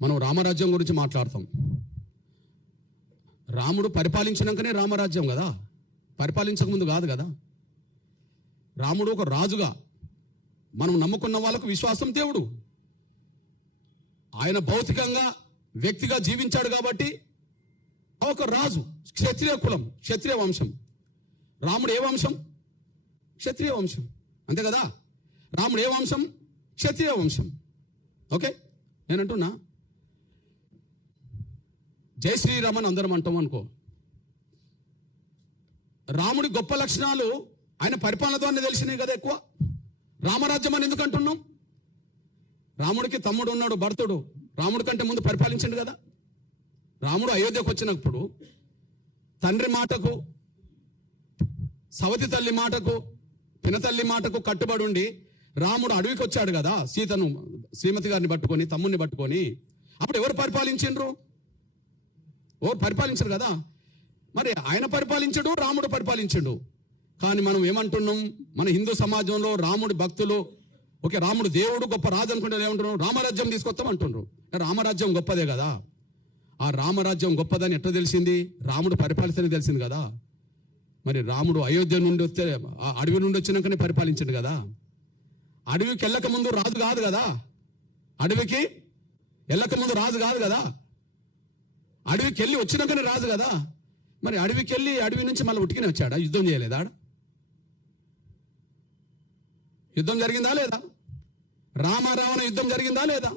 మనం రామరాజ్యం గురించి మాట్లాడతాం. రాముడు పరిపాలించినాకనే రామరాజ్యం కదా, పరిపాలించకముందు కాదు కదా. రాముడు ఒక రాజుగా, మనం నమ్ముకున్న వాళ్ళకు విశ్వాసం దేవుడు. ఆయన భౌతికంగా వ్యక్తిగా జీవించాడు కాబట్టి ఒక రాజు, క్షత్రియ కులం, క్షత్రియ వంశం. రాముడు ఏ వంశం? క్షత్రియ వంశం, అంతే కదా. రాముడు ఏ వంశం? క్షత్రియ వంశం. ఓకే, నేనంటున్నా జై శ్రీరామ్ అని అందరం అంటాం అనుకో. రాముడి గొప్ప లక్షణాలు ఆయన పరిపాలన ద్వారా తెలిసినాయి కదా ఎక్కువ. రామరాజ్యం అని ఎందుకు అంటున్నాం? రాముడికి తమ్ముడు ఉన్నాడు, భరతుడు. రాముడి కంటే ముందు పరిపాలించండు కదా. రాముడు అయోధ్యకు వచ్చినప్పుడు తండ్రి మాటకు, సవతి తల్లి మాటకు, పినతల్లి మాటకు కట్టుబడి ఉండి రాముడు అడవికి వచ్చాడు కదా, సీతను, శ్రీమతి గారిని పట్టుకొని, తమ్ముడిని పట్టుకొని. అప్పుడు ఎవరు పరిపాలించిండ్రు? ఎవరు పరిపాలించరు కదా. మరి ఆయన పరిపాలించడు, రాముడు పరిపాలించడు. కానీ మనం ఏమంటున్నాం? మన హిందూ సమాజంలో రాముడి భక్తులు, ఓకే రాముడు దేవుడు గొప్ప రాజు అనుకుంటే ఏమంటున్నాం? రామరాజ్యం తీసుకొస్తాం అంటున్నారు. రామరాజ్యం గొప్పదే కదా. ఆ రామరాజ్యం గొప్పదని ఎట్లా తెలిసింది? రాముడు పరిపాలిస్తేనే తెలిసింది కదా. మరి రాముడు అయోధ్య నుండి వస్తే, అడవి నుండి వచ్చినాకనే పరిపాలించండు కదా. అడవికి వెళ్ళక ముందు రాజు కాదు కదా. అడవికి వెళ్ళక ముందు రాజు కాదు కదా. అడవికి వెళ్ళి వచ్చినాకనే రాజు కదా. మరి అడవికి వెళ్ళి అడవి నుంచి మళ్ళీ ఉట్టికనే వచ్చాడా? యుద్ధం చేయలేదా? యుద్ధం జరిగిందా లేదా? రామారావణ యుద్ధం జరిగిందా లేదా?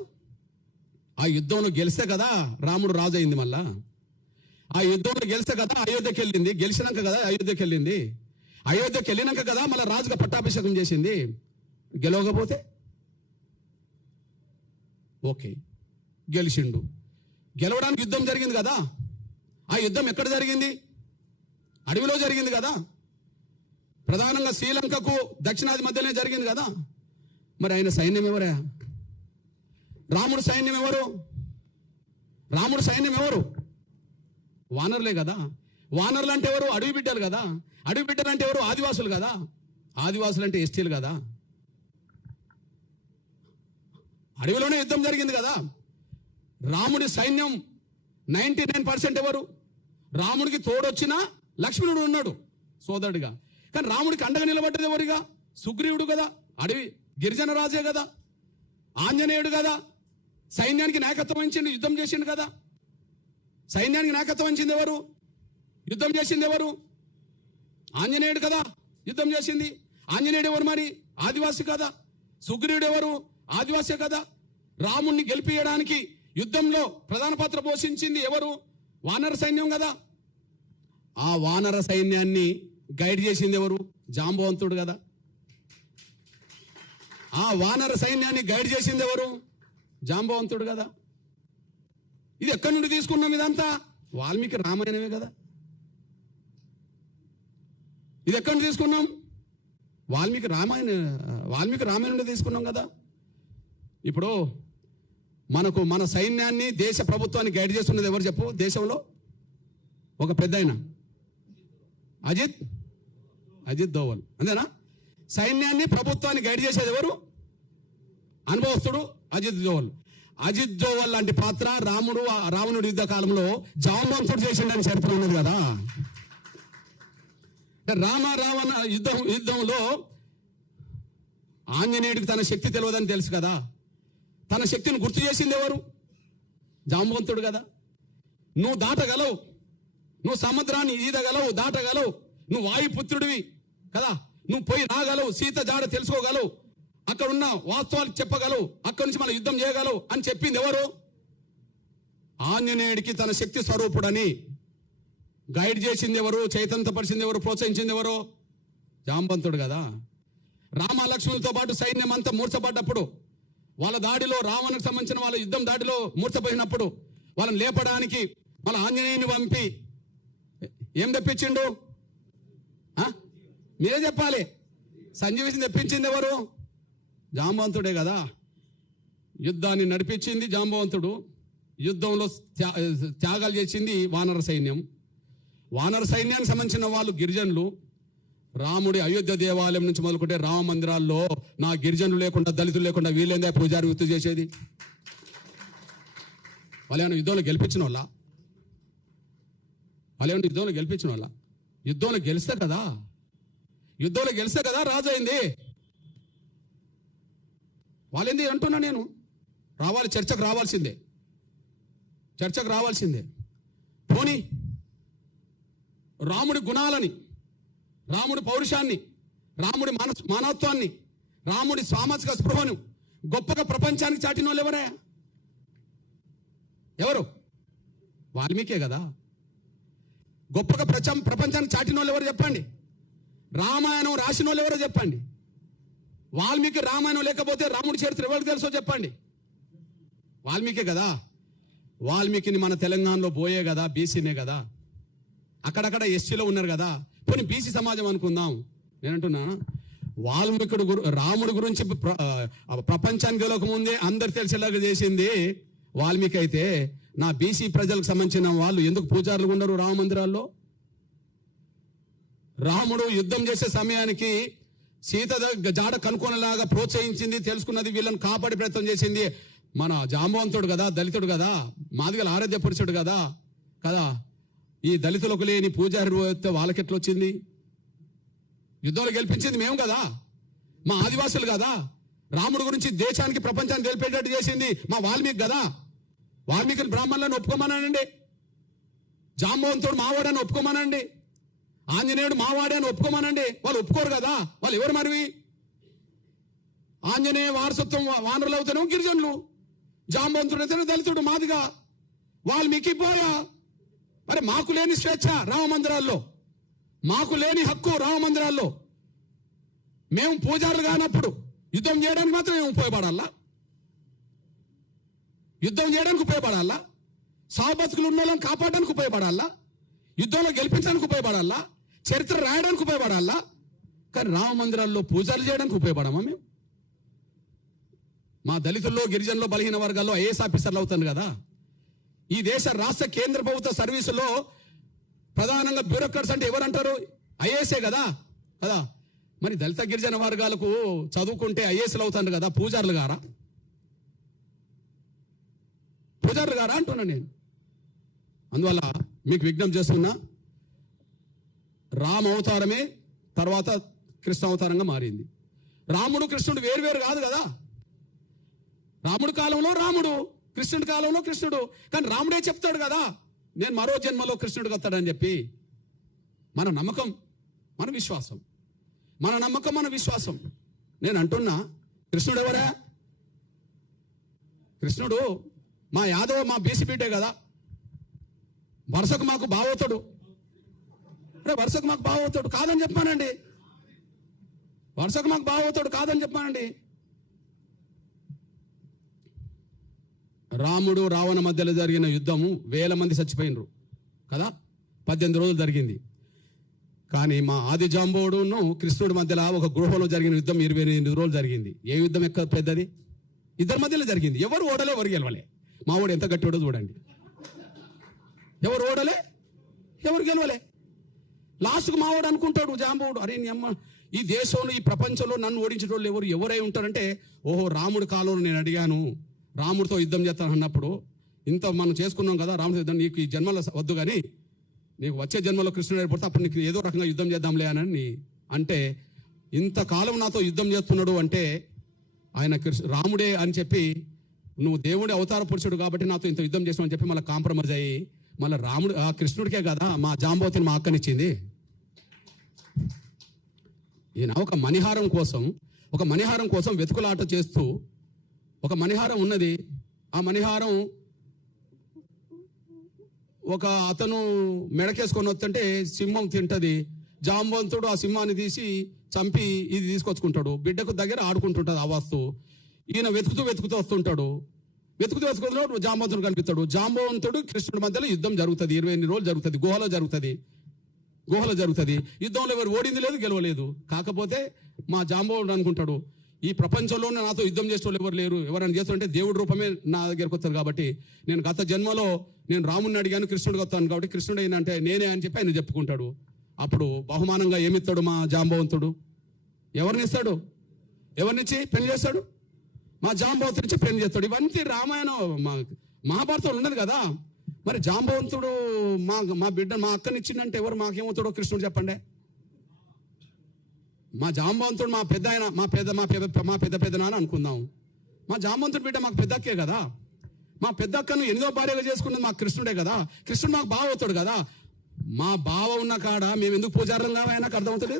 ఆ యుద్ధంలో గెలిస్తే కదా రాముడు రాజు అయింది. మళ్ళా ఆ యుద్ధంలో గెలిస్తే కదా అయోధ్యకి వెళ్ళింది. గెలిచినాక కదా అయోధ్యకి వెళ్ళింది. అయోధ్యకి వెళ్ళినాక కదా మళ్ళీ రాజుగా పట్టాభిషేకం చేసింది. గెలవకపోతే ఓకే గెలిచిండు. గెలవడానికి యుద్ధం జరిగింది కదా. ఆ యుద్ధం ఎక్కడ జరిగింది? అడవిలో జరిగింది కదా. ప్రధానంగా శ్రీలంకకు దక్షిణాది మధ్యనే జరిగింది కదా. మరి ఆయన సైన్యం ఎవరా? రాముడు సైన్యం ఎవరు? రాముడు సైన్యం ఎవరు? వానరులే కదా. వానరులు అంటే ఎవరు? అడవి బిడ్డలు కదా. అడవి బిడ్డలు అంటే ఎవరు? ఆదివాసులు కదా. ఆదివాసులు అంటే ఎస్టీలు కదా. అడవిలోనే యుద్ధం జరిగింది కదా. రాముడి సైన్యం 99% ఎవరు? రాముడికి తోడొచ్చిన లక్ష్మణుడు ఉన్నాడు సోదరుడిగా. కానీ రాముడికి అండగా నిలబడ్డది ఎవరిగా? సుగ్రీవుడు కదా. అడవి గిరిజన రాజే కదా. ఆంజనేయుడు కదా. సైన్యానికి నాయకత్వం వహించింది, యుద్ధం చేసిండు కదా. సైన్యానికి నాయకత్వం వహించింది ఎవరు? యుద్ధం చేసింది ఎవరు? ఆంజనేయుడు కదా యుద్ధం చేసింది. ఆంజనేయుడు ఎవరు? మరి ఆదివాసి కదా. సుగ్రీవుడు ఎవరు? ఆదివాసే కదా. రాముణ్ణి గెలిపియడానికి యుద్ధంలో ప్రధాన పాత్ర పోషించింది ఎవరు? వానర సైన్యం కదా. ఆ వానర సైన్యాన్ని గైడ్ చేసింది ఎవరు? జాంబవంతుడు కదా. ఆ వానర సైన్యాన్ని గైడ్ చేసింది ఎవరు? జాంబవంతుడు కదా. ఇది ఎక్కడి నుండి తీసుకున్నాం? ఇదంతా వాల్మీకి రామాయణమే కదా. ఇది ఎక్కడి నుండి తీసుకున్నాం? వాల్మీకి రామాయణం నుండి తీసుకున్నాం కదా. ఇప్పుడు మన సైన్యాన్ని, దేశ ప్రభుత్వాన్ని గైడ్ చేస్తున్నది ఎవరు చెప్పు? దేశంలో ఒక పెద్ద ఆయన అజిత్ దోవల్, అంతేనా? సైన్యాన్ని, ప్రభుత్వాన్ని గైడ్ చేసేది ఎవరు? అనుభవస్తుడు అజిత్ దోవల్. అజిత్ దోవల్ లాంటి పాత్ర రావణుడి యుద్ధ కాలంలో జాంబవంతుడు చేసిండని చరిత్ర ఉన్నది కదా. రావణ యుద్ధంలో ఆంజనేయుడికి తన శక్తి తెలియదని తెలుసు కదా. తన శక్తిని గుర్తు చేసింది ఎవరు? జాంబవంతుడు కదా. నువ్వు దాటగలవు, నువ్వు సముద్రాన్ని ఈదగలవు, దాటగలవు, నువ్వు వాయుపుత్రుడివి కదా. నువ్వు పోయి రాగలవు, సీత జాడ తెలుసుకోగలవు, అక్కడున్న వాస్తవాలు చెప్పగలవు, అక్కడి నుంచి మన యుద్ధం చేయగలవు అని చెప్పింది ఎవరు? ఆంజనేయుడికి తన శక్తి స్వరూపుడని గైడ్ చేసింది ఎవరు? చైతన్యపరిచింది ఎవరు? ప్రోత్సహించింది ఎవరు? జాంబవంతుడు కదా. రామ లక్ష్మణులతో పాటు సైన్యం అంతా మూర్చబడ్డప్పుడు, వాళ్ళ దాడిలో, రావణకు సంబంధించిన వాళ్ళ యుద్ధం దాడిలో మూర్చపోయినప్పుడు వాళ్ళని లేపడానికి వాళ్ళ ఆంజనేయుని పంపి ఏం తెప్పించిండు? మీరే చెప్పాలి. సంజీవిని తెప్పించింది ఎవరు? జాంబవంతుడే కదా. యుద్ధాన్ని నడిపించింది జాంబవంతుడు. యుద్ధంలో త్యాగాలు చేసింది వానర సైన్యం. వానర సైన్యానికి సంబంధించిన వాళ్ళు గిరిజనులు. రాముడి అయోధ్య దేవాలయం నుంచి మొదలుకుంటే రామ మందిరాల్లో నా గిరిజనులు లేకుండా, దళితులు లేకుండా వీళ్ళేందా పూజారి వృత్తి చేసేది? వాళ్ళు ఏమైనా యుద్ధంలో గెలిపించిన వాళ్ళ? యుద్ధంలో గెలిస్తే కదా రాజు అయింది. వాళ్ళేంది అంటున్నా నేను, చర్చకు రావాల్సిందే. పోనీ రాముడి గుణాలని, రాముడి పౌరుషాన్ని, రాముడి మానవత్వాన్ని, రాముడి సామాజిక స్పృహను గొప్పగా ప్రపంచానికి చాటిన వాళ్ళు ఎవరు? వాల్మీకే కదా. గొప్పగా ప్రపంచానికి చాటిన వాళ్ళు ఎవరు చెప్పండి? రామాయణం రాసిన వాళ్ళు ఎవరో చెప్పండి. వాల్మీకి రామాయణం లేకపోతే రాముడి చరిత్ర ఎవరికి తెలుసో చెప్పండి. వాల్మీకే కదా. వాల్మీకిని మన తెలంగాణలో పోయే కదా, బీసీనే కదా, అక్కడక్కడ ఎస్టీలో ఉన్నారు కదా. పోనీ బీసీ సమాజం అనుకుందాం. నేనంటున్నా, రాముడి గురించి ప్రపంచానికి గెలవక ముందే అందరు తెలిసేలాగా చేసింది వాల్మీకి అయితే, నా బీసీ ప్రజలకు సంబంధించిన వాళ్ళు ఎందుకు పూజారులు ఉండరు రామ మందిరాల్లో? రాముడు యుద్ధం చేసే సమయానికి సీత జాడ కనుక్కోనేలాగా ప్రోత్సహించింది, తెలుసుకున్నది, వీళ్ళని కాపాడే ప్రయత్నం చేసింది మన జాంబవంతుడు కదా, దళితుడు కదా, మాదిగల ఆరాధ్య పురుషుడు కదా. ఈ దళితులకు లేని పూజారి వాళ్ళకెట్లా వచ్చింది? యుద్ధంలో గెలిపించింది మేము కదా, మా ఆదివాసులు కదా. రాముడు గురించి దేశానికి ప్రపంచానికి తెలిపేటట్టు చేసింది మా వాల్మీకి కదా. వాల్మీకిని బ్రాహ్మణులను ఒప్పుకోమనండి, జాంబవంతుడు మావాడని ఒప్పుకోమనండి, ఆంజనేయుడు మావాడని ఒప్పుకోమనండి. వాళ్ళు ఒప్పుకోరు కదా. వాళ్ళు ఎవరు మరి? ఆంజనేయ వారసత్వం వానరులు అవుతాను గిరిజనులు, జాంబవంతుడు అయితే దళితుడు మాదిగా, వాల్మీకి పోయా. మరి మాకు లేని స్వేచ్ఛ రామ మందిరాల్లో, మాకు లేని హక్కు రామ మందిరాల్లో, మేము పూజారులు కానప్పుడు యుద్ధం చేయడానికి మాత్రం మేము ఉపయోగపడాలా? సావు బతుకులు ఉన్న వాళ్ళని కాపాడడానికి ఉపయోగపడాలా? యుద్ధంలో గెలిపించడానికి ఉపయోగపడాలా? చరిత్ర రాయడానికి ఉపయోగపడాలా? కానీ రామ మందిరాల్లో పూజలు చేయడానికి ఉపయోగపడమా మేము? మా దళితుల్లో, గిరిజనుల్లో, బలహీన వర్గాల్లో ఐఏఎస్ ఆఫీసర్లు అవుతాను కదా. ఈ దేశ రాష్ట్ర కేంద్ర ప్రభుత్వ సర్వీసులో ప్రధానంగా బ్యూరోక్రాట్స్ అంటే ఎవరంటారు? ఐఏఎస్ఏ కదా. మరి దళిత గిరిజన వర్గాలకు చదువుకుంటే ఐఏఎస్లు అవుతాను కదా, పూజారులు గారా అంటున్నా నేను. అందువల్ల మీకు విజ్ఞప్తి చేస్తున్నా, రామ అవతారమే తర్వాత కృష్ణ అవతారంగా మారింది. రాముడు కృష్ణుడు వేరు కాదు కదా. రాముడి కాలంలో రాముడు, కృష్ణుడి కాలంలో కృష్ణుడు. కానీ రాముడే చెప్తాడు కదా, నేను మరో జన్మలో కృష్ణుడికి వస్తాడని చెప్పి. మన నమ్మకం మన విశ్వాసం. నేను అంటున్నా, కృష్ణుడు ఎవరా? కృష్ణుడు మా యాదవ, మా బీసీ బిడ్డే కదా. వరుసకు మాకు బావవుతాడు కాదని చెప్పానండి. రాముడు రావణ మధ్యలో జరిగిన యుద్ధము 1000 మంది చచ్చిపోయినరు కదా, 18 రోజులు జరిగింది. కానీ మా ఆది జాంబవుడును కృష్ణుడి మధ్యలో ఒక గృహంలో జరిగిన యుద్ధం 28 రోజులు జరిగింది. ఏ యుద్ధం ఎక్కడ పెద్దది? ఇద్దరి మధ్యలో జరిగింది. ఎవరు ఓడలే, ఎవరు గెలవలే. మా వాడు ఎంత గట్టివాడో చూడండి. ఎవరు ఓడలే, ఎవరు గెలవలే. లాస్ట్కు మావాడు అనుకుంటాడు జాంబవుడు, అరే నీ అమ్మ, ఈ దేశంలో, ఈ ప్రపంచంలో నన్ను ఓడించేటోళ్ళు ఎవరై ఉంటారంటే, ఓహో రాముడి కాలంలో నేను అడిగాను, రాముడితో యుద్ధం చేస్తాను అన్నప్పుడు, ఇంత మనం చేసుకున్నాం కదా రాముడి యుద్ధం, నీకు ఈ జన్మలో వద్దు కానీ నీకు వచ్చే జన్మలో కృష్ణుడు ఏర్పడితే అప్పుడు నీకు ఏదో రకంగా యుద్ధం చేద్దాంలే అని అంటే, ఇంతకాలం నాతో యుద్ధం చేస్తున్నాడు అంటే ఆయన రాముడే అని చెప్పి, నువ్వు దేవుడి అవతార పురుషుడు కాబట్టి నాతో ఇంత యుద్ధం చేసావు అని చెప్పి మళ్ళీ కాంప్రమైజ్ అయ్యి, మళ్ళీ రాముడు ఆ కృష్ణుడికే కదా మా జాంబవతిని మా అక్కనిచ్చింది. ఈయన ఒక మణిహారం కోసం వెతుకులాట చేస్తూ, ఒక మణిహారం ఉన్నది, ఆ మణిహారం ఒక అతను మెడకేసుకొని వస్తుంటే సింహం తింటది. జాంబవంతుడు ఆ సింహాన్ని తీసి చంపి ఇది తీసుకొచ్చుకుంటాడు, బిడ్డకు దగ్గర ఆడుకుంటుంటది ఆ వస్తువు. ఈయన వెతుకుతూ వస్తుంటాడు. వెతుకుతూ జాంబవంతుడు కనిపిస్తాడు. జాంబవంతుడు కృష్ణుడి మధ్యలో యుద్ధం జరుగుతుంది. 28 రోజులు జరుగుతుంది. గుహలో జరుగుతుంది. యుద్ధంలో ఎవరు ఓడింది లేదు, గెలవలేదు. కాకపోతే మా జాంబవంతుడు అనుకుంటాడు, ఈ ప్రపంచంలోనే నాతో యుద్ధం చేసే వాళ్ళు ఎవరు లేరు, ఎవరైనా చేస్తుంటే దేవుడి రూపమే నా దగ్గరకు వస్తారు కాబట్టి, నేను గత జన్మలో నేను రాముడిని అడిగాను, కృష్ణుడికి వస్తాను కాబట్టి కృష్ణుడు ఏంటంటే నేనే అని చెప్పి ఆయన చెప్పుకుంటాడు. అప్పుడు బహుమానంగా ఏమిస్తాడు మా జాంబవంతుడు? ఎవరినిచ్చి పెళ్లి చేస్తాడు? మా జాంబవంతుడి నుంచి పెళ్లి చేస్తాడు. ఇవన్నీ రామాయణం మహాభారతంలో ఉన్నది కదా. మరి జాంబవంతుడు మా బిడ్డ మా అక్కనిచ్చిందంటే ఎవరు మాకేమవుతాడో కృష్ణుడు చెప్పండి. మా జాంబవంతుడు మా పెద్ద ఆయన మా పెద్ద నాన్న అనుకుందాం. మా జాంబవంతుడు బిడ్డ మాకు పెద్ద అక్కే కదా. మా పెద్ద అక్కను 8వ భార్యగా చేసుకున్నది మాకు కృష్ణుడే కదా. కృష్ణుడు మాకు బావ అవుతాడు కదా. మా బావ ఉన్న కాడ మేము ఎందుకు పూజారులం కావా? నాకు అర్థమవుతుంది.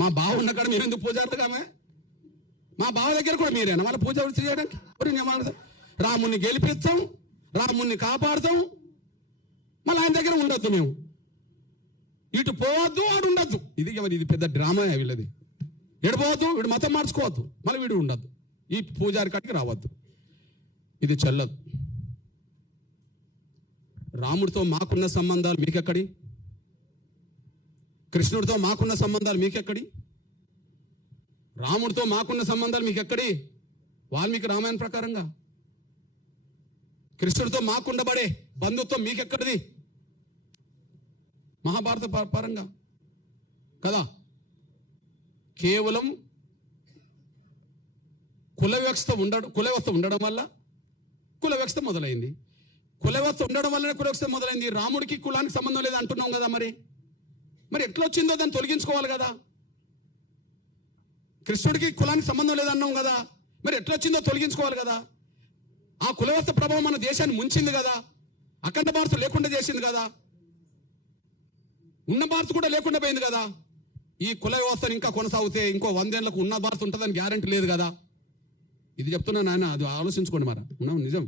మా బావ ఉన్న కాడ మేము ఎందుకు పూజారులు కావా? మా బావ దగ్గర కూడా మీరేనా వాళ్ళ పూజ చేయడానికి? రాముణ్ణి గెలిపిస్తాం, రాముణ్ణి కాపాడుతాం, మళ్ళీ ఆయన దగ్గర ఉండొద్దు. మేము ఇటు పోవద్దు, ఆడు ఉండొద్దు. ఇది పెద్ద డ్రామా వీళ్ళది. ఎడిపోవద్దు, వీడు మతం మార్చుకోవద్దు, మళ్ళీ వీడు ఉండద్దు, ఈ పూజారి కాడికి రావద్దు. ఇది చెల్లదు. రాముడితో మాకున్న సంబంధాలు మీకెక్కడి? కృష్ణుడితో మాకున్న సంబంధాలు మీకెక్కడి? రాముడితో మాకున్న సంబంధాలు మీకెక్కడి? వాల్మీకి రామాయణ ప్రకారంగా. కృష్ణుడితో మాకుండబడే బంధుత్వం మీకెక్కడిది? మహాభారత పరంగా కదా. కేవలం కుల వ్యవస్థ ఉండడం వల్ల కుల వ్యవస్థ మొదలైంది. కుల వ్యవస్థ ఉండడం వల్లనే కుల వ్యవస్థ మొదలైంది. రాముడికి కులానికి సంబంధం లేదు అంటున్నాం కదా. మరి ఎట్లా వచ్చిందో దాన్ని తొలగించుకోవాలి కదా. కృష్ణుడికి కులానికి సంబంధం లేదన్నాం కదా. మరి ఎట్లా వచ్చిందో తొలగించుకోవాలి కదా. ఆ కుల వ్యవస్థ ప్రభావం మన దేశాన్ని ముంచింది కదా. అఖండ భారత్ లేకుండా చేసింది కదా. ఉన్న భారత్ కూడా లేకుండా పోయింది కదా. ఈ కుల వ్యవస్థను ఇంకా కొనసాగితే ఇంకో 100 ఏళ్లకు ఉన్న భారత్ ఉంటుందని గ్యారెంటీ లేదు కదా. ఇది చెప్తున్నా నాయన, అది ఆలోచించుకోండి. మరి నిజం.